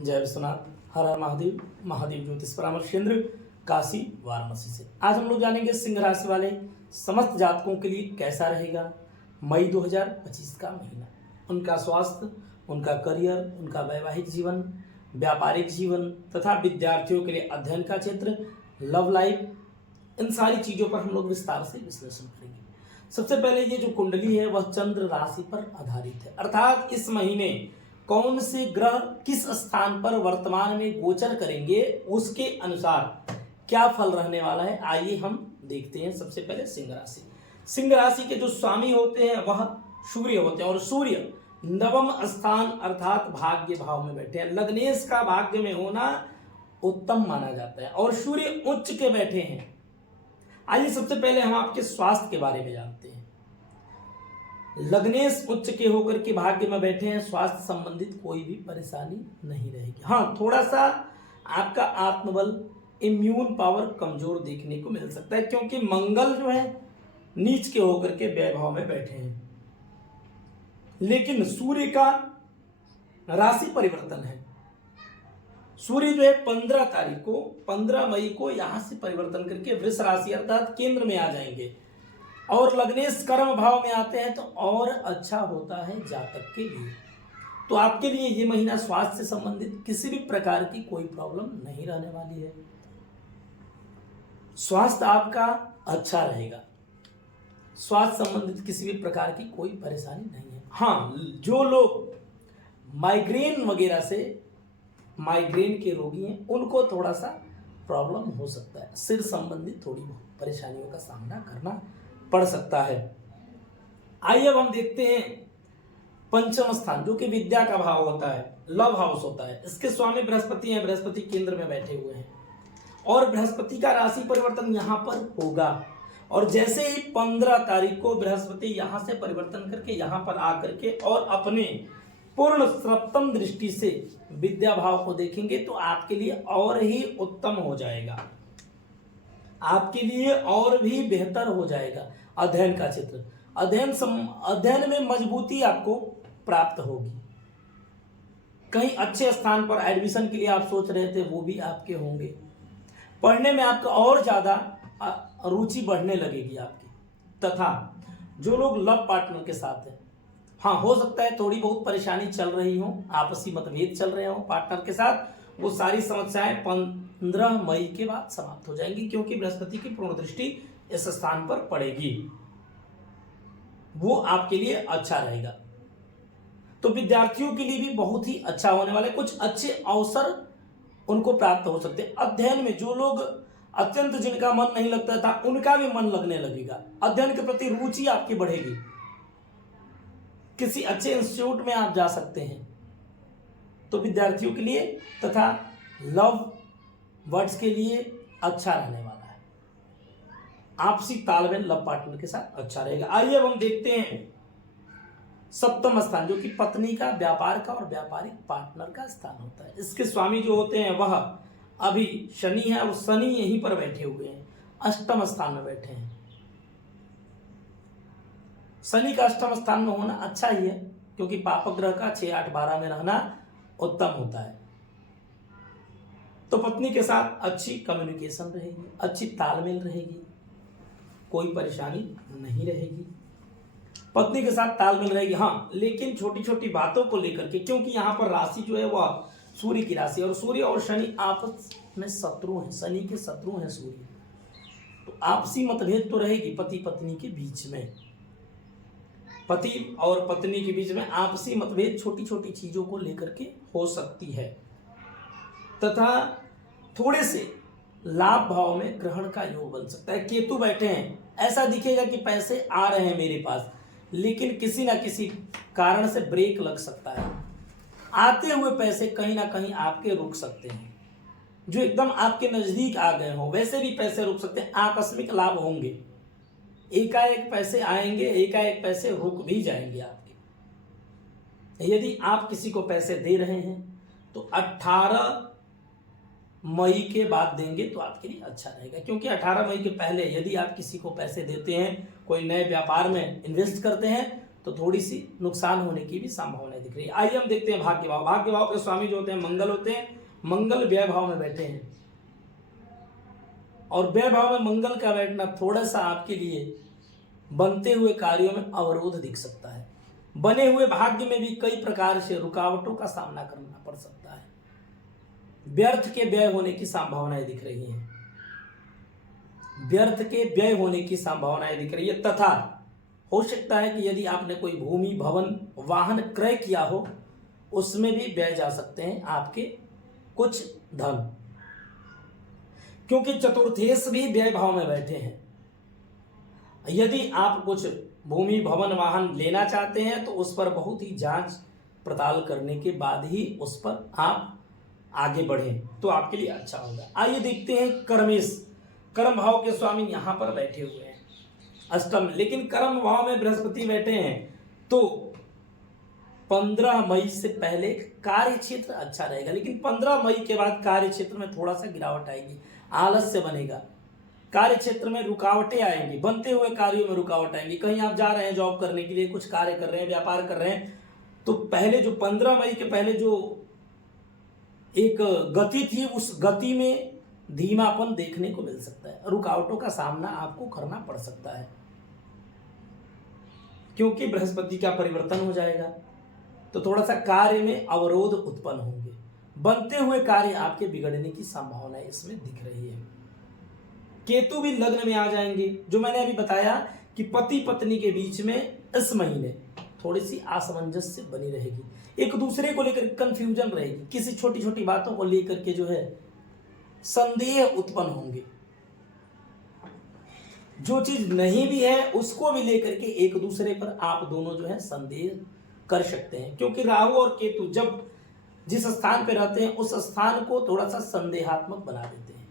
जय विश्वनाथ, हर हर महादेव। महादेव ज्योतिष परामर्श केंद्र, काशी वाराणसी से आज हम लोग जानेंगे सिंह राशि वाले समस्त जातकों के लिए कैसा रहेगा मई 2025 का महीना। उनका स्वास्थ्य, उनका करियर, उनका वैवाहिक जीवन, व्यापारिक जीवन तथा विद्यार्थियों के लिए अध्ययन का क्षेत्र, लव लाइफ, इन सारी चीज़ों पर हम लोग विस्तार से विश्लेषण करेंगे। सबसे पहले ये जो कुंडली है वह चंद्र राशि पर आधारित है, अर्थात इस महीने कौन से ग्रह किस स्थान पर वर्तमान में गोचर करेंगे उसके अनुसार क्या फल रहने वाला है, आइए हम देखते हैं। सबसे पहले सिंह राशि। सिंह राशि के जो स्वामी होते हैं वह सूर्य होते हैं और सूर्य नवम स्थान अर्थात भाग्य भाव में बैठे हैं। लग्नेश का भाग्य में होना उत्तम माना जाता है और सूर्य उच्च के बैठे हैं। आइए सबसे पहले हम आपके स्वास्थ्य के बारे में जानते हैं। लग्नेश उच्च के होकर के भाग्य में बैठे हैं, स्वास्थ्य संबंधित कोई भी परेशानी नहीं रहेगी। हाँ, थोड़ा सा आपका आत्मबल, इम्यून पावर कमजोर देखने को मिल सकता है क्योंकि मंगल जो है नीच के होकर के वैभव में बैठे हैं। लेकिन सूर्य का राशि परिवर्तन है। सूर्य जो है 15 तारीख को 15 मई को यहां से परिवर्तन करके वृष राशि अर्थात केंद्र में आ जाएंगे और लग्नेश कर्म भाव में आते हैं तो और अच्छा होता है जातक के लिए। तो आपके लिए ये महीना स्वास्थ्य से संबंधित किसी भी प्रकार की कोई प्रॉब्लम नहीं रहने वाली है। स्वास्थ्य आपका अच्छा रहेगा, स्वास्थ्य संबंधित किसी भी प्रकार की कोई परेशानी नहीं है। हाँ, जो लोग माइग्रेन वगैरह से माइग्रेन के रोगी हैं उनको थोड़ा सा प्रॉब्लम हो सकता है, सिर संबंधित थोड़ी बहुत परेशानियों का सामना करना पड़ सकता है। आइए अब हम देखते हैं पंचम स्थान जो कि विद्या का भाव होता है, लव हाउस होता है। इसके स्वामी बृहस्पति हैं, बृहस्पति केंद्र में बैठे हुए हैं और बृहस्पति का राशि परिवर्तन यहां पर होगा और जैसे ही 15 तारीख को बृहस्पति यहां से परिवर्तन करके यहां पर आकर के और अपने पूर्ण सप्तम दृष्टि से विद्या भाव को देखेंगे तो आपके लिए और ही उत्तम हो जाएगा, आपके लिए और भी बेहतर हो जाएगा। अध्ययन का क्षेत्र, अध्ययन में मजबूती आपको प्राप्त होगी। कहीं अच्छे स्थान पर एडमिशन के लिए आप सोच रहे थे वो भी आपके होंगे। पढ़ने में आपका और ज्यादा रुचि बढ़ने लगेगी आपकी। तथा जो लोग लव पार्टनर के साथ हैं, हाँ हो सकता है थोड़ी बहुत परेशानी चल रही हो, आपसी मतभेद चल रहे हो पार्टनर के साथ, वो सारी समस्याएं 15 मई के बाद समाप्त हो जाएंगी क्योंकि बृहस्पति की पूर्ण दृष्टि इस स्थान पर पड़ेगी। वो आपके लिए अच्छा रहेगा। तो विद्यार्थियों के लिए भी बहुत ही अच्छा होने वाला है, कुछ अच्छे अवसर उनको प्राप्त हो सकते हैं। अध्ययन में जो लोग अत्यंत जिनका मन नहीं लगता था उनका भी मन लगने लगेगा, अध्ययन के प्रति रुचि आपकी बढ़ेगी। किसी अच्छे इंस्टीट्यूट में आप जा सकते हैं। तो विद्यार्थियों के लिए तथा लव वर्ड्स के लिए अच्छा रहने वाला है। आपसी तालमेल लव पार्टनर के साथ अच्छा रहेगा। आइए अब हम देखते हैं सप्तम स्थान जो कि पत्नी का, व्यापार का और व्यापारिक पार्टनर का स्थान होता है। इसके स्वामी जो होते हैं वह अभी शनि है और शनि यहीं पर बैठे हुए हैं, अष्टम स्थान में बैठे हैं। शनि का अष्टम स्थान में होना अच्छा ही है क्योंकि पापक ग्रह का 6, 8, 12 में रहना उत्तम होता है। तो पत्नी के साथ अच्छी कम्युनिकेशन रहेगी, अच्छी तालमेल रहेगी, कोई परेशानी नहीं रहेगी। पत्नी के साथ तालमेल रहेगी। हाँ, लेकिन छोटी छोटी बातों को लेकर के, क्योंकि यहाँ पर राशि जो है वह सूर्य की राशि और सूर्य और शनि आपस में शत्रु हैं, शनि के शत्रु हैं सूर्य। तो आपसी मतभेद तो रहेगी पति पत्नी के बीच में, पति और पत्नी के बीच में आपसी मतभेद छोटी छोटी चीजों को लेकर के हो सकती है। तथा थोड़े से लाभ भाव में ग्रहण का योग बन सकता है। केतु बैठे हैं, ऐसा दिखेगा कि पैसे आ रहे हैं मेरे पास, लेकिन किसी ना किसी कारण से ब्रेक लग सकता है। आते हुए पैसे कहीं ना कहीं आपके रुक सकते हैं, जो एकदम आपके नजदीक आ गए हो वैसे भी पैसे रुक सकते हैं। आकस्मिक लाभ होंगे, एकाएक पैसे आएंगे, एकाएक पैसे रुक भी जाएंगे आपके। यदि आप किसी को पैसे दे रहे हैं तो 18 मई के बाद देंगे तो आपके लिए अच्छा रहेगा क्योंकि 18 मई के पहले यदि आप किसी को पैसे देते हैं, कोई नए व्यापार में इन्वेस्ट करते हैं तो थोड़ी सी नुकसान होने की भी संभावना दिख रही है। आइए हम देखते हैं भाग्य भाव। भाग्य भाव के स्वामी जो होते हैं मंगल होते हैं। मंगल व्यय भाव में बैठे हैं और व्यय भाव में मंगल का बैठना थोड़ा सा आपके लिए बनते हुए कार्यों में अवरोध दिख सकता है। बने हुए भाग्य में भी कई प्रकार से रुकावटों का सामना करना पड़ सकता है। व्यर्थ के व्यय होने की संभावनाएं दिख रही हैं। व्यर्थ के व्यय होने की संभावनाएं दिख रही है तथा हो सकता है कि यदि आपने कोई भूमि भवन वाहन क्रय किया हो उसमें भी व्यय जा सकते हैं आपके कुछ धन, क्योंकि चतुर्थेश भी व्यय भाव में बैठे हैं। यदि आप कुछ भूमि भवन वाहन लेना चाहते हैं तो उस पर बहुत ही जांच पड़ताल करने के बाद ही उस पर आप आगे बढ़ें तो आपके लिए अच्छा होगा। आइए देखते हैं कर्मेश। कर्म भाव के स्वामी यहां पर बैठे हुए हैं अष्टम, लेकिन कर्म भाव में बृहस्पति बैठे हैं तो 15 मई से पहले कार्य क्षेत्र अच्छा रहेगा, लेकिन 15 मई के बाद कार्य क्षेत्र में थोड़ा सा गिरावट आएगी, आलस्य बनेगा, कार्य क्षेत्र में रुकावटें आएंगी, बनते हुए कार्यों में रुकावट आएंगी। कहीं आप जा रहे हैं जॉब करने के लिए, कुछ कार्य कर रहे हैं, व्यापार कर रहे हैं, तो पहले जो 15 मई के पहले जो एक गति थी उस गति में धीमापन देखने को मिल सकता है। रुकावटों का सामना आपको करना पड़ सकता है क्योंकि बृहस्पति का परिवर्तन हो जाएगा तो थोड़ा सा कार्य में अवरोध उत्पन्न होंगे। बनते हुए कार्य आपके बिगड़ने की संभावनाएं इसमें दिख रही है। केतु भी लग्न में आ जाएंगे, जो मैंने अभी बताया कि पति पत्नी के बीच में इस महीने थोड़ी सी असमंजस्य बनी रहेगी, एक दूसरे को लेकर कंफ्यूजन रहेगी, किसी छोटी छोटी बातों को लेकर के जो है संदेह उत्पन्न होंगे, जो चीज नहीं भी है उसको भी लेकर के एक दूसरे पर आप दोनों जो है संदेह कर सकते हैं, क्योंकि राहु और केतु जब जिस स्थान पर रहते हैं उस स्थान को थोड़ा सा संदेहात्मक बना देते हैं।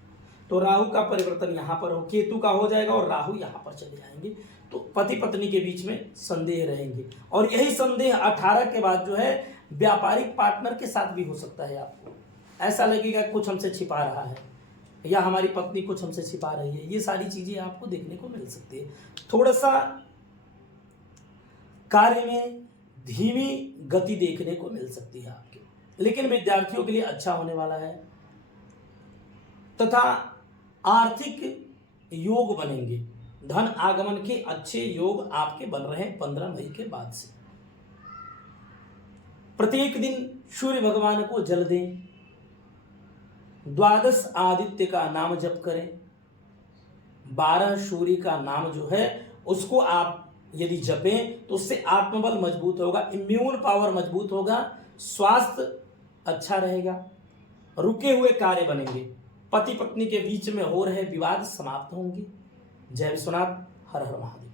तो राहु का परिवर्तन यहाँ पर हो, केतु का हो जाएगा और राहु यहाँ पर चले जाएंगे तो पति पत्नी के बीच में संदेह रहेंगे और यही संदेह 18 के बाद जो है व्यापारिक पार्टनर के साथ भी हो सकता है। आपको ऐसा लगेगा कुछ हमसे छिपा रहा है या हमारी पत्नी कुछ हमसे छिपा रही है, ये सारी चीजें आपको देखने को मिल सकती है। थोड़ा सा कार्य में धीमी गति देखने को मिल सकती है आपके, लेकिन विद्यार्थियों के लिए अच्छा होने वाला है तथा आर्थिक योग बनेंगे। धन आगमन के अच्छे योग आपके बन रहे हैं 15 मई के बाद से। प्रत्येक दिन सूर्य भगवान को जल दें, 12 आदित्य का नाम जप करें, 12 सूर्य का नाम जो है उसको आप यदि जपें तो उससे आत्मबल मजबूत होगा, इम्यून पावर मजबूत होगा, स्वास्थ्य अच्छा रहेगा, रुके हुए कार्य बनेंगे, पति पत्नी के बीच में हो रहे विवाद समाप्त होंगे। जय विश्वनाथ, हर हर महादेव।